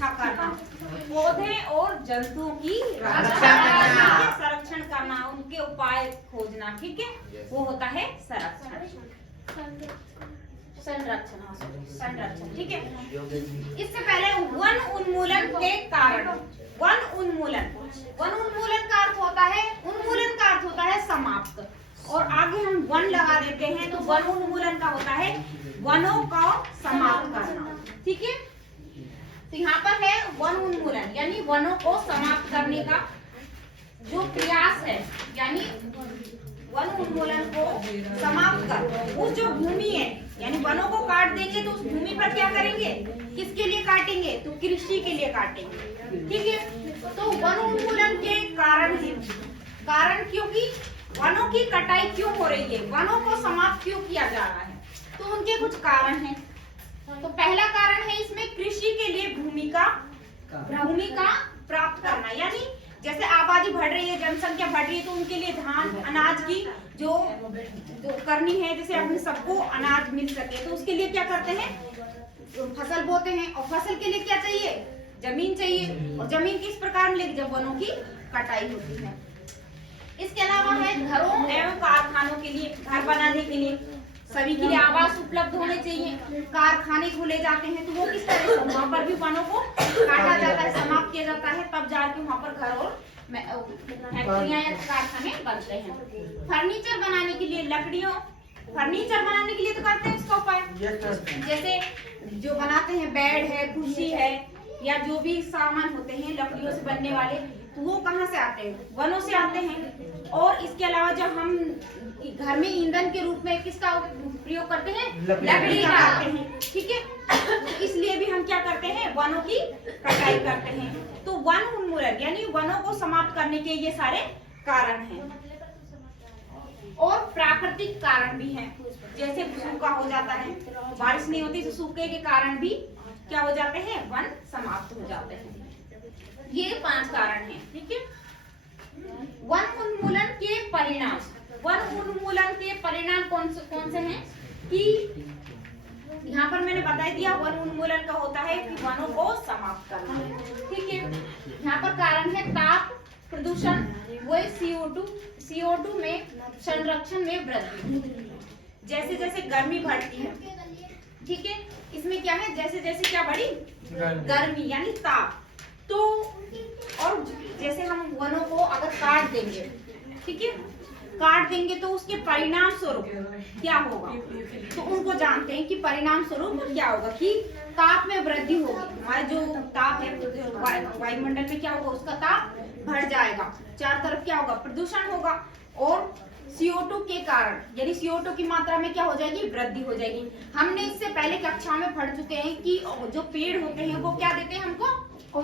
रक्षा करना, पौधे और जंतुओं की रक्षा करना, संरक्षण करना, उनके उपाय खोजना, ठीक है, वो होता है संरक्षण, संरक्षण, ठीक है। इससे पहले वन उन्मूलन के कारण, वन उन्मूलन, वन उन्मूलन का अर्थ होता है, उन्मूलन का अर्थ होता है समाप्त, और आगे हम वन लगा देते हैं तो वन उन्मूलन का होता है वनों का समाप्त करना, ठीक है। तो यहाँ पर है वन उन्मूलन यानी वनों को समाप्त करने का जो प्रयास है, यानी वन उन्मूलन को समाप्त कर उस जो भूमि है, यानी वनों को काट देंगे तो उस भूमि पर क्या करेंगे, किसके लिए काटेंगे, तो कृषि के लिए काटेंगे, ठीक है। तो वन उन्मूलन के कारण है, कारण क्योंकि वनों की कटाई क्यों हो रही है, वनों को समाप्त क्यों किया जा रहा है, तो उनके कुछ कारण हैं। तो पहला कारण है इसमें कृषि के लिए भूमि का प्राप्त करना, यानी जैसे आबादी बढ़ रही है, जनसंख्या बढ़ रही है, तो उनके लिए धान अनाज की जो करनी है, जैसे अपने सबको अनाज मिल सके, तो उसके लिए क्या करते हैं, फसल बोते हैं, और फसल के लिए क्या चाहिए, जमीन चाहिए, और जमीन किस प्रकार मिलेगी, जब वनों की कटाई होती है। इसके अलावा है घरों एवं कारखानों के लिए, घर बनाने के लिए सभी के लिए आवास उपलब्ध होने चाहिए, कारखाने खोले जाते हैं तो वो किस तरह से, वहाँ पर भी वनों को काटा जाता है, समाप्त किया जाता है, तब जाके वहाँ पर घर और फैक्ट्रियां या कारखाने बनते हैं। फर्नीचर बनाने के लिए लकड़ियों, फर्नीचर बनाने के लिए तो करते हैं इसका उपाय, जैसे जो बनाते हैं बेड है, कुर्सी है, या जो भी सामान होते हैं लकड़ियों से बनने वाले, तो वो कहाँ से आते हैं, वनों से आते हैं। और इसके अलावा जब हम घर में ईंधन के रूप में किसका प्रयोग करते हैं, लकड़ी का करते हैं, ठीक है। इसलिए भी हम क्या करते हैं, वनों की कटाई करते हैं। तो वन उन्मूलन यानी वनों को समाप्त करने के ये सारे कारण हैं। और प्राकृतिक कारण भी हैं, जैसे सूखा हो जाता है, बारिश नहीं होती तो सूखे के कारण भी क्या हो जाते हैं, वन समाप्त हो जाते हैं। ये 5 कारण हैं, ठीक है। वन उन्मूलन के परिणाम, वन उन्मूलन के परिणाम कौन से हैं कि यहाँ पर मैंने बता दिया, वन उन्मूलन का होता है कि वनों को समाप्त करना, ठीक है। यहाँ पर कारण है ताप प्रदूषण, वो CO2 में संरक्षण में वृद्धि, जैसे जैसे गर्मी बढ़ती है, ठीक है, इसमें क्या है, जैसे जैसे क्या बढ़ी, गर्मी यानी ताप, तो और जैसे हम वनों को अगर काट देंगे, ठीक है, काट देंगे तो उसके परिणाम स्वरूप क्या होगा, तो उनको जानते हैं कि परिणाम स्वरूप क्या होगा कि ताप में वृद्धि होगी, हमारे जो ताप है वायुमंडल में क्या होगा, उसका ताप बढ़ जाएगा, चारों तरफ क्या होगा, प्रदूषण होगा, और CO2 के कारण यानी CO2 की मात्रा में क्या हो जाएगी, वृद्धि हो जाएगी। हमने इससे पहले कक्षा में पढ़ चुके हैं कि जो पेड़ होते हैं वो क्या देते हैं, हमको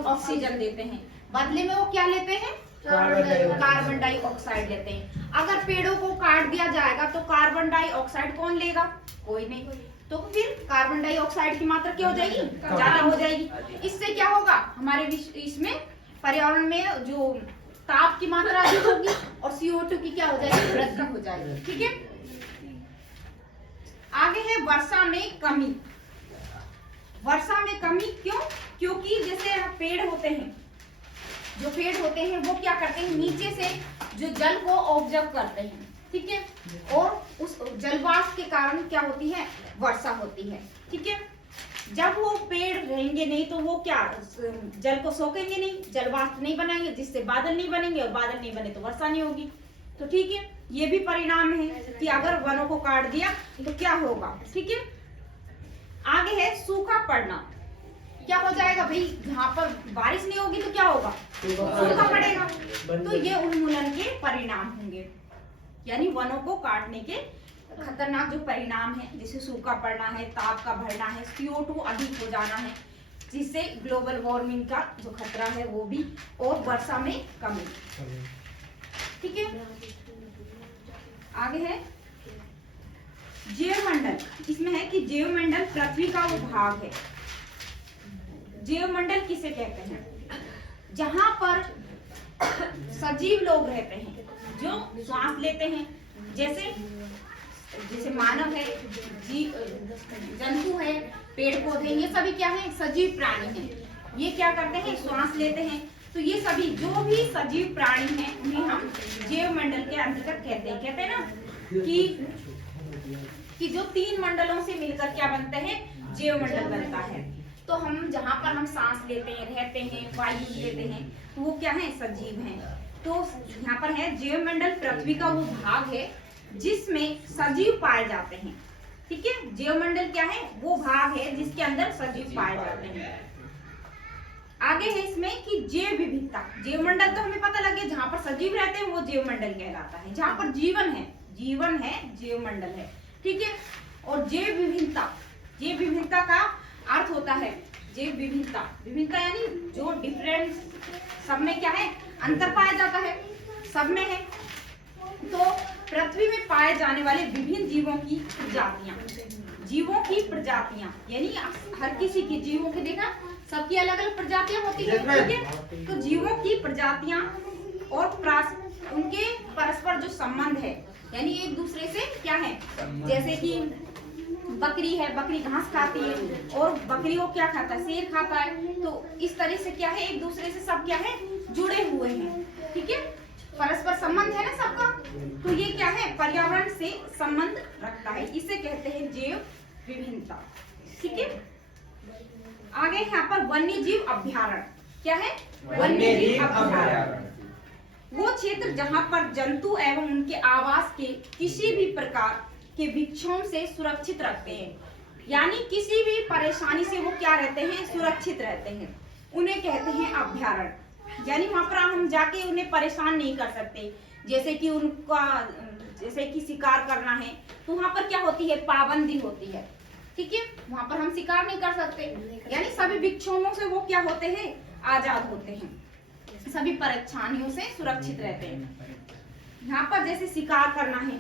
ऑक्सीजन देते हैं, बदले में वो क्या लेते हैं, कार्बन डाइऑक्साइड लेते हैं। अगर पेड़ों को काट दिया जाएगा तो कार्बन डाइऑक्साइड कौन लेगा, कोई नहीं, तो फिर कार्बन डाइऑक्साइड की मात्रा क्या हो जाएगी, ज्यादा हो जाएगी। इससे क्या होगा, हमारे इसमें पर्यावरण में जो ताप की मात्रा अधिक होगी और CO2 की क्या हो जाएगी, वृद्धि हो जाएगी, ठीक है। आगे है वर्षा में कमी, वर्षा में कमी क्यों, क्योंकि जैसे पेड़ होते हैं, जो पेड़ होते हैं वो क्या करते हैं, नीचे से जो जल को ऑब्जर्व करते हैं, ठीक है, और उस जलवाष्प के कारण क्या होती है, वर्षा होती है, ठीक है। जब वो पेड़ रहेंगे नहीं तो वो क्या जल को सोखेंगे नहीं, जलवाष्प नहीं बनाएंगे, जिससे बादल नहीं बनेंगे, और बादल नहीं बने तो वर्षा नहीं होगी, तो ठीक है, ये भी परिणाम है कि अगर वनों को काट दिया तो क्या होगा, ठीक है। आगे है सूखा पड़ना, क्या हो जाएगा भाई, जहाँ पर बारिश नहीं होगी तो क्या होगा, सूखा पड़ेगा, तो ये उन्मूलन के परिणाम होंगे, यानी वनों को काटने के खतरनाक जो परिणाम है, जैसे सूखा पड़ना है, ताप का बढ़ना है, CO2 अधिक हो जाना है, जिससे ग्लोबल वार्मिंग का जो खतरा है वो भी, और वर्षा में कमी, ठीक है। आगे है जैवमंडल, इसमें है कि जैवमंडल पृथ्वी का वो भाग है। जैवमंडल किसे कहते हैं, जहां पर सजीव लोग रहते हैं, जो श्वास लेते हैं, जैसे मानव है, जंतु है, पेड़ पौधे, ये सभी क्या है, सजीव प्राणी हैं। ये क्या करते हैं, श्वास लेते हैं। तो ये सभी जो भी सजीव प्राणी हैं उन्हें हम जैव मंडल के अंतर्गत कहते हैं ना कि जो 3 मंडलों से मिलकर क्या बनते हैं, जैव मंडल बनता है। तो हम जहाँ पर हम सांस लेते हैं, रहते हैं, वायु लेते हैं, तो वो क्या है, सजीव हैं। तो यहाँ पर है जैव मंडल पृथ्वी का वो भाग है जिसमें सजीव पाए जाते हैं। ठीक है, जैव मंडल क्या है, वो भाग है जिसके अंदर सजीव पाए जाते हैं। आगे है इसमें कि जैव विविधता। जैव मंडल तो हमें पता लगे जहाँ पर सजीव रहते हैं वो जैव मंडल कहलाता है, जहाँ पर जीवन है जैव मंडल है। ठीक है, और जैव विभिन्नता का अर्थ होता है जैव विभिन्नता यानी जो डिफरेंस, सब में क्या है, अंतर पाया जाता है, सब में है। तो पृथ्वी में पाए जाने वाले विभिन्न जीवों की प्रजातियां यानी हर किसी की जीवों की देखा सबकी अलग अलग प्रजातियां होती है। ठीक है, तो जीवों की प्रजातियां और उनके परस्पर जो संबंध है यानी एक दूसरे से क्या है, जैसे कि बकरी है, बकरी घास खाती है और बकरी को क्या खाता है, शेर खाता है। तो इस तरह से क्या है, एक दूसरे से सब क्या है, जुड़े हुए हैं। ठीक है, परस्पर संबंध है ना सबका, तो ये क्या है, पर्यावरण से संबंध रखता है, इसे कहते हैं जैव विभिन्नता। ठीक है, आगे यहाँ पर वन्य जीव अभ्यारण्य। क्या है, वन्य जीव अभ्यारण्य वो क्षेत्र जहाँ पर जंतु एवं उनके आवास के किसी भी प्रकार के विक्षोभ से सुरक्षित रखते हैं, यानी किसी भी परेशानी से वो क्या रहते हैं, सुरक्षित रहते हैं, उन्हें कहते हैं अभ्यारण्य। यानी वहां पर हम जाके उन्हें परेशान नहीं कर सकते, जैसे कि शिकार करना है तो वहां पर क्या होती है, पाबंदी होती है। ठीक है, वहां पर हम शिकार नहीं कर सकते, यानी सभी विक्षोभों से वो क्या होते हैं, आजाद होते हैं, सभी परेशानियों से सुरक्षित रहते हैं। यहाँ पर जैसे शिकार करना है,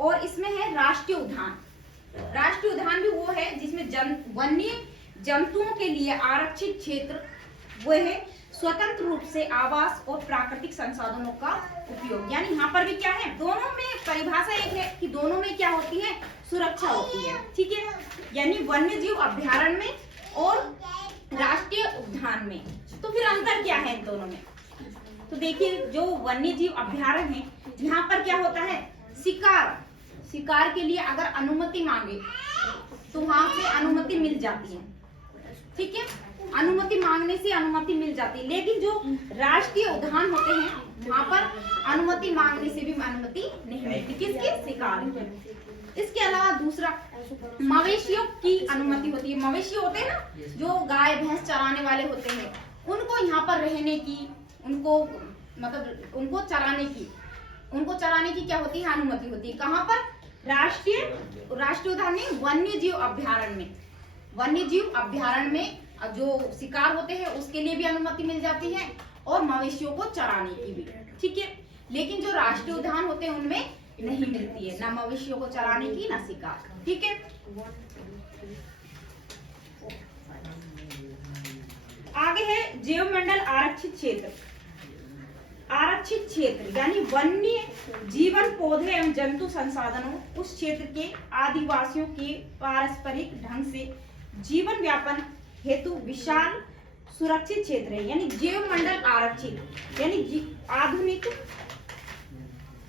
और इसमें है राष्ट्रीय उद्यान। राष्ट्रीय उद्यान भी वो है जिसमें वन्य जंतुओं के लिए आरक्षित क्षेत्र वो है, स्वतंत्र रूप से आवास और प्राकृतिक संसाधनों का उपयोग। यानी यहाँ पर भी क्या है, दोनों में परिभाषा एक है कि दोनों में क्या होती है, सुरक्षा होती है। ठीक है, यानी वन्य जीव अभ्यारण्य में और राष्ट्रीय उद्यान में। तो फिर अंतर क्या है इन दोनों में, तो देखिए जो वन्य जीव अभ्यारण्य है, यहाँ पर क्या होता है, शिकार के लिए अगर अनुमति मांगे तो वहां से अनुमति मिल जाती है। ठीक है, अनुमति मांगने से अनुमति मिल जाती है, लेकिन जो राष्ट्रीय उद्यान होते हैं वहां पर अनुमति मांगने से भी अनुमति नहीं मिलती, किसकी, शिकार की। इसके अलावा दूसरा मवेशियों की अनुमति होती है। मवेशी होते हैं ना जो गाय भैंस चराने वाले होते हैं, उनको यहाँ पर रहने की, उनको चराने की क्या होती है, अनुमति होती है। कहाँ पर, राष्ट्रीय उद्यान में, वन्य जीव अभ्यारण्य में। वन्य जीव अभ्यारण्य में जो शिकार होते हैं उसके लिए भी अनुमति मिल जाती है और मवेशियों को चराने की भी। ठीक है, लेकिन जो राष्ट्रीय उद्यान होते हैं उनमें नहीं मिलती है, ना मवेशियों को चराने की ना शिकार। ठीक है, आगे है जैव मंडल आरक्षित क्षेत्र। आरक्षित क्षेत्र यानी वन्य जीवन, पौधे एवं जंतु संसाधनों उस क्षेत्र के आदिवासियों के पारस्परिक ढंग से जीवन व्यापन हेतु विशाल सुरक्षित क्षेत्र है। यानी जैव मंडल आरक्षित यानी आधुनिक,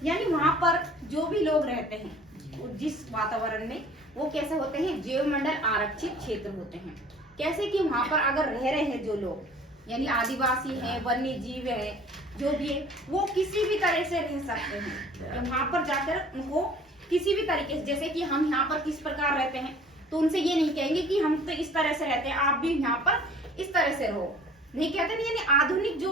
यानी वहां पर जो भी लोग रहते हैं जिस वातावरण में, वो कैसे होते हैं, जैव मंडल आरक्षित क्षेत्र होते हैं। कैसे कि वहां पर अगर रह रहे हैं जो लोग, यानी आदिवासी हैं, वन्य जीव है, जो भी है, वो किसी भी तरह से रह सकते हैं। तो वहां पर जाकर उनको किसी भी तरीके से, जैसे कि हम यहाँ पर किस प्रकार रहते हैं, तो उनसे ये नहीं कहेंगे कि हम तो इस तरह से रहते हैं, आप भी यहाँ पर इस तरह से रहो, नहीं कहते नहीं। यानी आधुनिक जो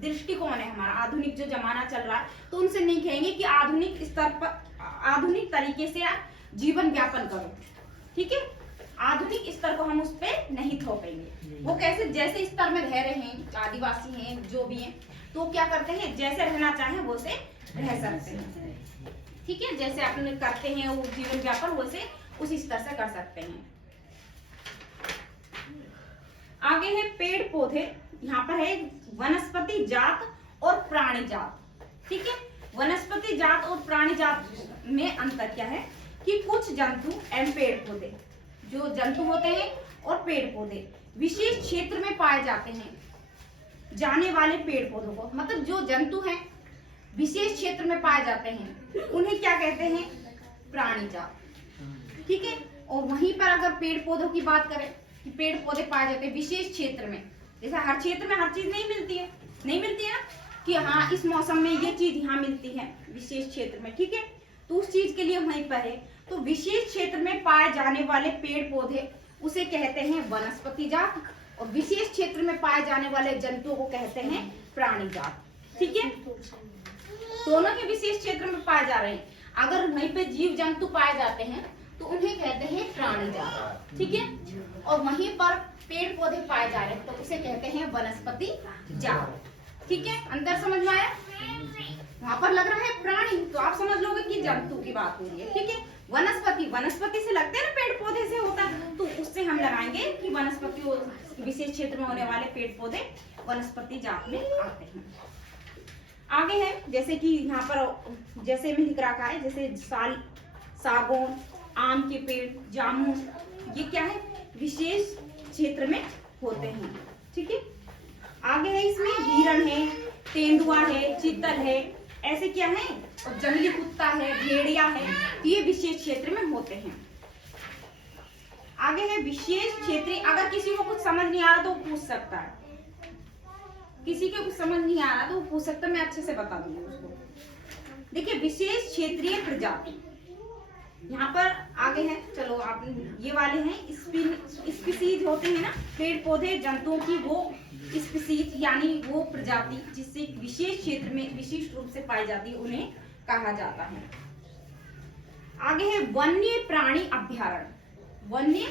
दृष्टिकोण है हमारा, आधुनिक जो जमाना चल रहा है, तो उनसे नहीं कहेंगे कि आधुनिक स्तर पर, आधुनिक तरीके से आप जीवन व्यापन करो। ठीक है, आधुनिक स्तर को हम उस पर नहीं थोपेंगे। वो कैसे, जैसे स्तर में रह रहे हैं, आदिवासी हैं, जो भी हैं, तो क्या करते हैं, जैसे रहना चाहें वो से रह सकते हैं। ठीक है, जैसे अपने करते हैं वो जीवन व्यापन, वैसे उस स्तर से कर सकते हैं। आगे है पेड़ पौधे। यहाँ पर है वनस्पति जात और प्राणी जात। ठीक है, वनस्पति जात और प्राणी जात में अंतर क्या है कि कुछ जंतु एवं पेड़ पौधे जो जंतु होते हैं और पेड़ पौधे विशेष क्षेत्र में पाए जाते हैं जाने वाले पेड़ पौधों को, मतलब जो जंतु हैं विशेष क्षेत्र में पाए जाते हैं उन्हें क्या कहते हैं, प्राणी जात। ठीक है। और वहीं पर अगर पेड़ पौधों की बात करें कि पेड़ पौधे पाए जाते हैं विशेष क्षेत्र में, जैसे हर क्षेत्र में हर चीज नहीं मिलती है ना कि हाँ इस मौसम में ये चीज यहाँ मिलती है विशेष क्षेत्र में। ठीक है, तो उस चीज के लिए वहीं पर है। तो विशेष क्षेत्र में पाए जाने वाले पेड़ पौधे उसे कहते हैं वनस्पति जात, और विशेष क्षेत्र में पाए जाने वाले जंतुओं को कहते हैं प्राणी जात। ठीक है, दोनों के विशेष क्षेत्र में पाए जा रहे हैं। अगर वहीं पे जीव जंतु पाए जाते हैं तो उन्हें कहते हैं प्राणी जात। ठीक है, और वहीं पर पेड़ पौधे पाए जा रहे हैं तो उसे कहते हैं वनस्पति जात। ठीक है, अंदर समझ में आया? वहां पर लग रहा है प्राणी, तो आप समझ लोगे कि जंतु की बात हो रही है। ठीक है, वनस्पति से लगते हैं ना, पेड़ पौधे से होता है, तो उससे हम लगाएंगे कि वनस्पति विशेष क्षेत्र में होने वाले पेड़ पौधे वनस्पति जात में आते हैं। आगे है जैसे कि यहाँ पर जैसे में लिख रखा है, जैसे सागौन, आम के पेड़, जामुन, ये क्या है विशेष क्षेत्र में होते हैं। ठीक है, आगे है इसमें हिरण है, तेंदुआ है, चीतल है, ऐसे क्या है, और जंगली कुत्ता है, भेड़िया है, तो ये विशेष क्षेत्र में होते हैं। आगे है विशेष क्षेत्रीय। अगर किसी को कुछ समझ नहीं आ रहा तो वो पूछ सकता है, किसी के कुछ समझ नहीं आ रहा तो वो पूछ सकता है, मैं अच्छे से बता दूंगी उसको। देखिए विशेष क्षेत्रीय प्रजाति यहाँ पर आगे है, चलो आप ये वाले हैं स्पीसीज होते हैं ना, पेड़ पौधे जंतुओं की वो स्पीसीज यानी वो प्रजाति जिससे विशेष क्षेत्र में विशिष्ट रूप से पाई जाती है उन्हें कहा जाता है। आगे है वन्य प्राणी अभ्यारण्य। वन्य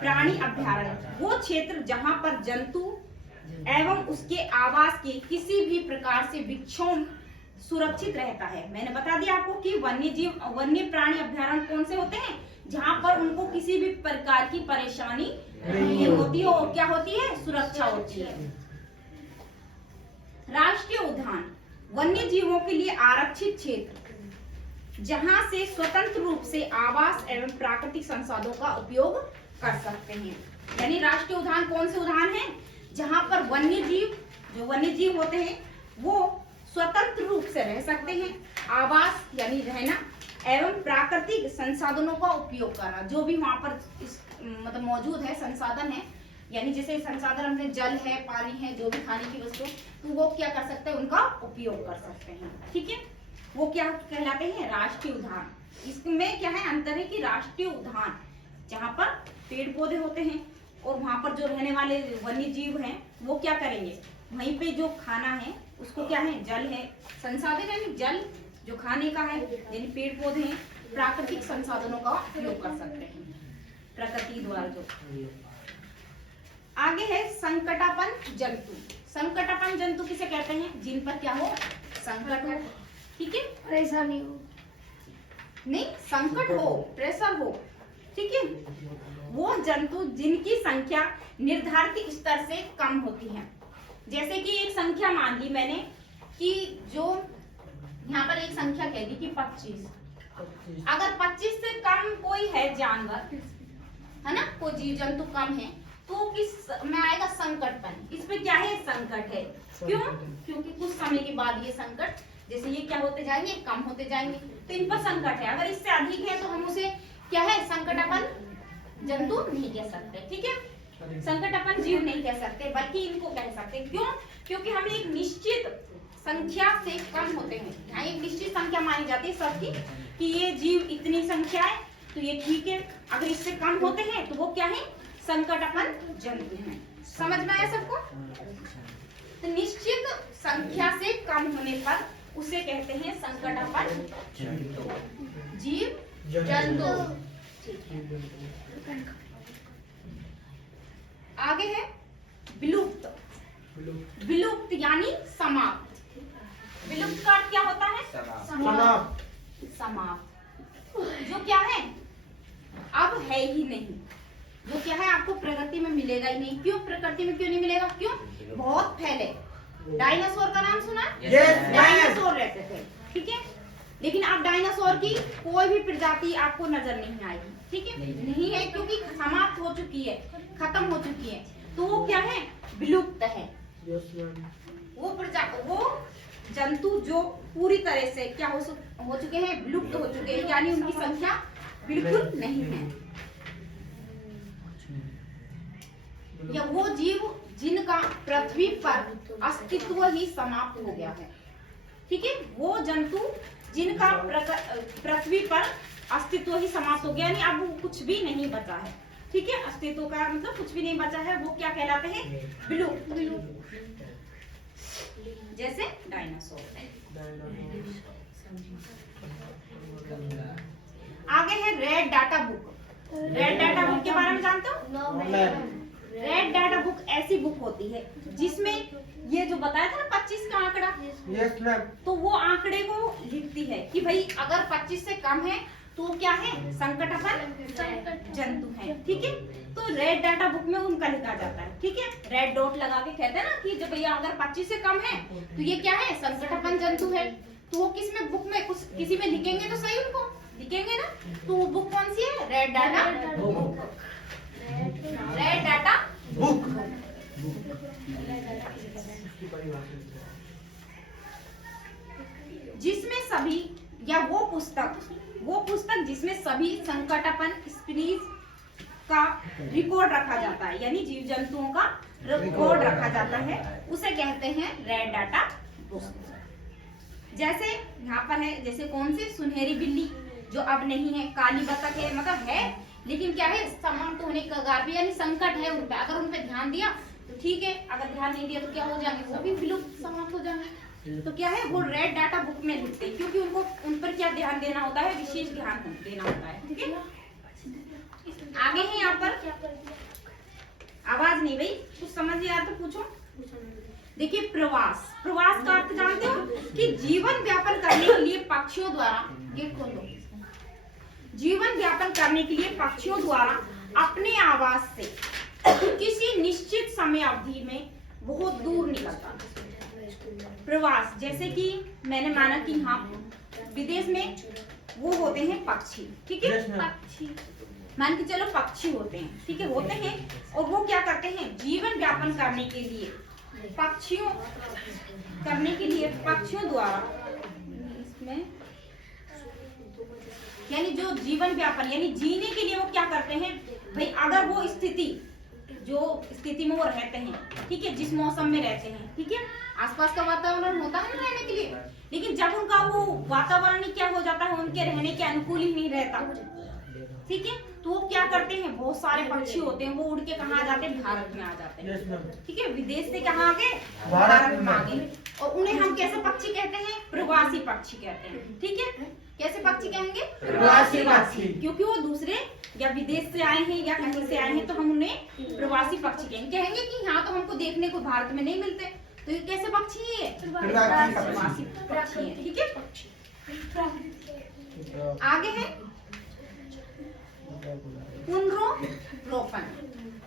प्राणी अभ्यारण्य वो क्षेत्र जहां पर जंतु एवं उसके आवास के किसी भी प्रकार से विक्षोभ सुरक्षित रहता है। मैंने बता दिया आपको कि वन्य प्राणी अभ्यारण्य कौन से होते हैं, जहां पर उनको किसी भी प्रकार की परेशानी नहीं होती है और क्या होती है, सुरक्षा होती है। राष्ट्रीय उद्यान वन्य जीवों के लिए आरक्षित क्षेत्र जहां से स्वतंत्र रूप से आवास एवं प्राकृतिक संसाधनों का उपयोग कर सकते हैं। यानी राष्ट्रीय उद्यान कौन से उद्यान हैं, जहां पर वन्य जीव होते हैं वो स्वतंत्र रूप से रह सकते हैं, आवास यानी रहना एवं प्राकृतिक संसाधनों का उपयोग करना, जो भी वहां पर मतलब मौजूद है संसाधन है, यानी जैसे संसाधन हमने जल है, पानी है, जो भी खाने की वस्तु, तो वो क्या कर सकते हैं, उनका उपयोग कर सकते हैं। ठीक है, वो क्या कहलाते हैं, राष्ट्रीय उद्यान। इसमें क्या है अंतर है कि राष्ट्रीय उद्यान जहाँ पर पेड़ पौधे होते हैं और वहां पर जो रहने वाले वन्य जीव हैं वो क्या करेंगे, वहीं पे जो खाना है उसको क्या है, जल है, संसाधन यानी जल जो खाने का है, यानी पेड़ पौधे हैं, प्राकृतिक संसाधनों का उपयोग कर सकते हैं प्रकृति द्वारा। जो आगे है संकटापन्न जंतु। संकटापन्न जंतु किसे कहते हैं, जिन पर क्या हो, संकट हो। ठीक है, परेशानी हो, नहीं संकट हो, प्रेशर हो। ठीक है, वो जंतु जिनकी संख्या निर्धारित स्तर से कम होती है। जैसे कि एक संख्या मान ली मैंने कि जो यहाँ पर एक संख्या कह दी कि 25, अगर 25 से कम कोई है जानवर है ना, कोई जीव जंतु कम है, तो किस में आएगा, संकटपन्न। इस पे क्या है, संकट है। क्यों, क्योंकि कुछ समय के बाद ये संकट जैसे ये क्या होते जाएंगे, कम होते जाएंगे, तो इन पर संकट है। अगर इससे अधिक है तो हम उसे क्या है, संकटापन्न जंतु नहीं कह सकते। ठीक है, संकटापन्न जीव नहीं कह सकते, बल्कि इनको कह सकते। क्यों, क्योंकि हम एक निश्चित संख्या से कम होते हैं। यहाँ एक निश्चित संख्या मानी जाती है सबकी कि ये जीव इतनी संख्या है तो ये ठीक है, अगर इससे कम होते हैं तो वो क्या है, संकटापन्न जंतु हैं। समझ में आया सबको? तो निश्चित संख्या से कम होने पर उसे कहते हैं संकटापन्न जीव जंतु। आगे है विलुप्त। विलुप्त यानी समाप्त। विलुप्त का अर्थ क्या होता है, समाप्त। जो क्या है, अब है ही नहीं, जो क्या है आपको प्रकृति में मिलेगा ही नहीं। क्यों प्रकृति में क्यों नहीं मिलेगा, क्यों, बहुत फैले। डायनासोर का नाम सुना? Yes, डायनासोर रहते थे। ठीक है, लेकिन अब डायनासोर की कोई भी प्रजाति आपको नजर नहीं आएगी, ठीक है, नहीं है, क्योंकि समाप्त हो चुकी है, खत्म हो चुकी है। तो वो क्या है, विलुप्त है। वो जंतु जो पूरी तरह से क्या हो चुके हैं, विलुप्त हो चुके हैं, यानी उनकी संख्या बिल्कुल नहीं है। या वो जीव जिनका पृथ्वी पर अस्तित्व ही समाप्त हो गया है, ठीक है, वो जंतु जिनका पृथ्वी पर अस्तित्व ही समाप्त हो गया, यानी अब वो कुछ भी नहीं बचा है, ठीक है, अस्तित्व का मतलब कुछ भी नहीं बचा है, वो क्या कहलाते हैं, विलुप्त। जैसे डायनासोर। आगे है red data book. Red data book के बारे में जानते हो? रेड डाटा बुक ऐसी बुक होती है जिसमें ये जो बताया था ना 25 का आंकड़ा, यस मैम, तो वो आंकड़े को लिखती है कि भाई अगर 25 से कम है तो क्या है, संकटापन्न जंतु है, ठीक है। तो रेड डाटा बुक में उनका लिखा जाता है, ठीक है, रेड डॉट लगा के कहते हैं ना कि जब भैया अगर 25 से कम है तो ये क्या है, संकटापन्न जंतु है। तो वो किस में बुक में कुछ किसी में लिखेंगे तो सही, उनको लिखेंगे ना, तो वो बुक कौन सी है, red data book. Red data book जिसमें सभी, या वो पुस्तक जिसमें सभी संकटापन्न स्पीशीज का रिकॉर्ड रखा जाता है, यानी जीव जंतुओं का रिकॉर्ड रखा जाता है, उसे कहते हैं रेड डाटा बुक। जैसे यहाँ पर है, जैसे कौन सी, सुनहरी बिल्ली जो अब नहीं है, काली बतख है, मतलब है लेकिन क्या है, समाप्त होने का कगार पे, यानी संकट है उन पे, अगर उन पे ध्यान दिया तो ठीक है, अगर ध्यान नहीं दिया तो क्या हो जाएंगे, वो भी विलुप्त, समाप्त हो जाएंगे। तो क्या है, वो रेड डाटा बुक में लिखते हैं, क्योंकि उनको उन पर क्या ध्यान देना होता है, विशेष ध्यान देना होता है, ठीक है। आगे है यहाँ पर, आवाज नहीं भाई, कुछ समझ नहीं आया तो पूछो। देखिए प्रवास का अर्थ जानते हो, कि जीवन व्यापन करने के लिए पक्षियों द्वारा, ये खोलो, जीवन व्यापन करने के लिए पक्षियों द्वारा अपने आवास से किसी निश्चित समय अवधि में बहुत दूर निकलता। प्रवास, जैसे कि मैंने माना कि हाँ विदेश में वो होते हैं पक्षी, ठीक है, पक्षी मान के चलो पक्षी होते हैं, ठीक है, होते हैं, और वो क्या करते हैं, जीवन व्यापन करने के लिए पक्षियों द्वारा इसमें, यानी जो जीवन व्यापन यानी जीने के लिए वो क्या करते हैं भाई, अगर वो स्थिति में वो रहते हैं, ठीक है, जिस मौसम में रहते हैं, ठीक है, आसपास का वातावरण होता है ना रहने के लिए, लेकिन जब उनका वो वातावरण ही क्या हो जाता है, उनके रहने के अनुकूल ही नहीं रहता, ठीक है, तो वो क्या करते हैं, बहुत सारे पक्षी होते हैं, वो उड़ के कहाँ आ जाते हैं, भारत में आ जाते हैं, ठीक है, विदेश से कहाँ आ गए, भारत में आ गए, और उन्हें हम कैसे पक्षी कहते हैं, प्रवासी पक्षी कहते हैं, ठीक है, कैसे पक्षी कहेंगे, प्रवासी पक्षी, क्योंकि वो दूसरे या विदेश से आए हैं या कहीं से आए हैं, तो हम उन्हें प्रवासी पक्षी कहेंगे कि यहाँ तो हमको देखने को भारत में नहीं मिलते, तो ये कैसे पक्षी है, प्रवासी पक्षी है, ठीक है। आगे है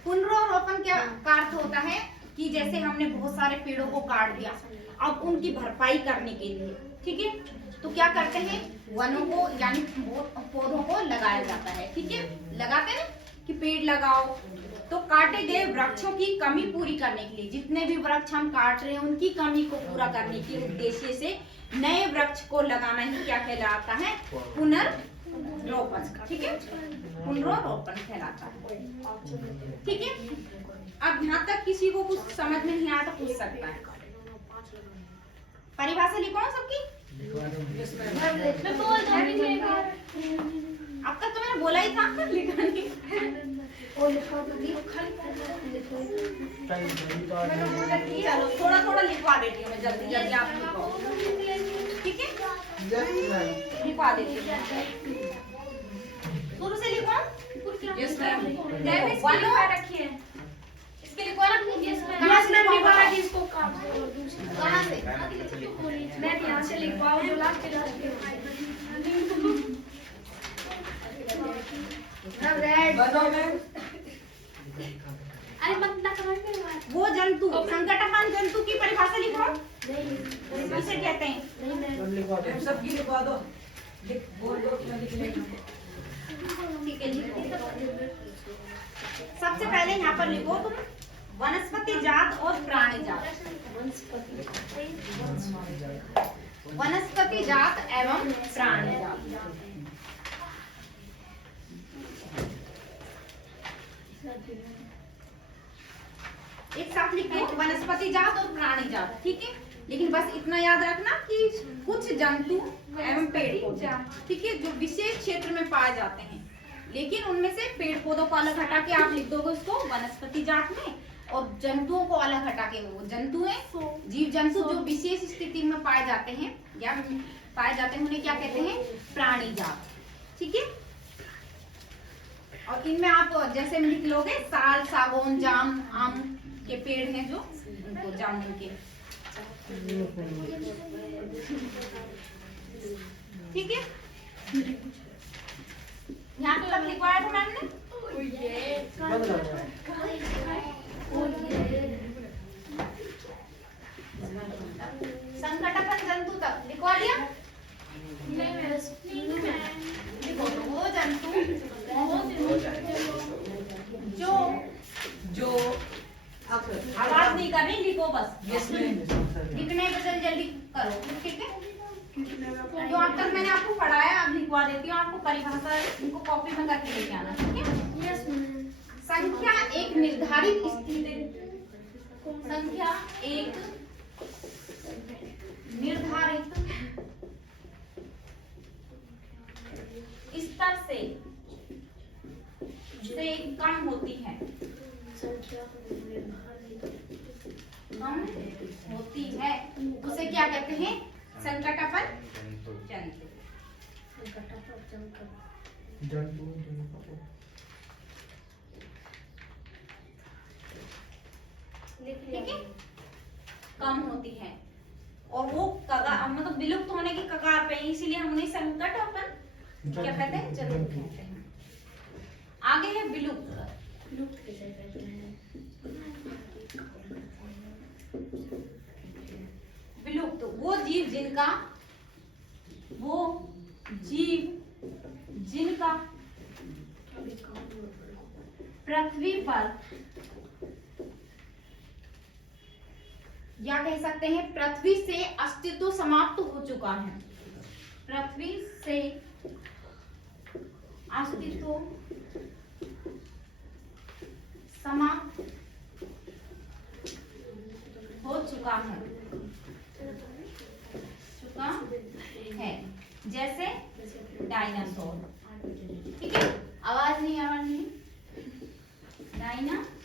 पुनरोपण क्या अर्थ होता है, कि जैसे हमने बहुत सारे पेड़ों को काट दिया, अब उनकी भरपाई करने के लिए, ठीक है, तो क्या करते हैं, वनों को यानी पौधों को लगाया जाता है, ठीक है, लगाते हैं कि पेड़ लगाओ, तो काटे गए वृक्षों की कमी पूरी करने के लिए, जितने भी वृक्ष हम काट रहे हैं उनकी कमी को पूरा करने के उद्देश्य से नए वृक्ष को लगाना ही क्या कहलाता है, पुनर्रोपण, ठीक है, पुनरोपण कहलाता है, ठीक है। अब यहाँ तक किसी को कुछ समझ में नहीं आया तो पूछ सकता है। परिभाषा लिखो ना सबकी, अब तक तो मैंने बोला ही था लिखने, चलो थोड़ा थोड़ा लिखवा देती हूँ मैं, जल्दी जल्दी आप लिखो, ठीक है, लिखवा देती हूँ, शुरू से लिखो, रखिए इसके लिखवा रखिए, कहाँ से मैं यहाँ से लिखवाऊँ जो लास्ट अरे मत ना समझ में वो जंतु, संकटापन्न जंतु की परिभाषा लिखो, इसे कहते हैं, सबकी लिखवा दो, ठीक है जी। सबसे पहले यहाँ पर लिखो तुम वनस्पति जात और प्राणी जात। वनस्पति जात एवं प्राणी जात। एक साथ लिखो वनस्पति जात और प्राणी जात, ठीक है। लेकिन बस इतना याद रखना कि कुछ जंतु एवं पेड़ पौधे, ठीक है, जो विशेष क्षेत्र में पाए जाते हैं, लेकिन उनमें से पेड़ पौधों को अलग हटा के आप लिख दोगे उसको वनस्पति जात में, और जंतुओं को अलग हटा के वो जंतु है, जीव जंतु जो विशेष स्थिति में पाए जाते हैं या पाए जाते हैं उन्हें क्या कहते हैं, प्राणी जात, ठीक है। और इनमें आप जैसे लिख लोगे साल, सागौन, जाम, आम के पेड़ हैं जो उनको जामुन के, ठीक है। यहाँ तक लिखवाया था मैम ने। संकटापन जंतु तक लिखवा लिया। लिखो वो जंतु जो आवाज नहीं करनी, लिखो बस। लिखने में जल्दी करो, ठीक है। जो अब तक मैंने आपको पढ़ाया अब लिखवा देती हूँ, आपको परिभाषा इनको कॉपी में करके लेके आना, ठीक है। संख्या एक निर्धारित स्थिति, संख्या एक निर्धारित स्तर से कम होती है, कम होती है, उसे क्या कहते हैं, संकटापन जंतु। ठीक है, कम होती है और वो कगार मतलब विलुप्त होने की कगार पे, इसीलिए हम उन्हें संकटापन क्या कहते हैं, जंतु कहते हैं। आगे है विलुप्त। विलुप्त किसे कहते हैं? विलुप्त वो जीव जिनका पृथ्वी पर, या कह सकते हैं पृथ्वी से अस्तित्व समाप्त हो चुका है, पृथ्वी से अस्तित्व समाप्त हो चुका है, जैसे डायनासोर, ठीक है। आवाज नहीं, डायनासोर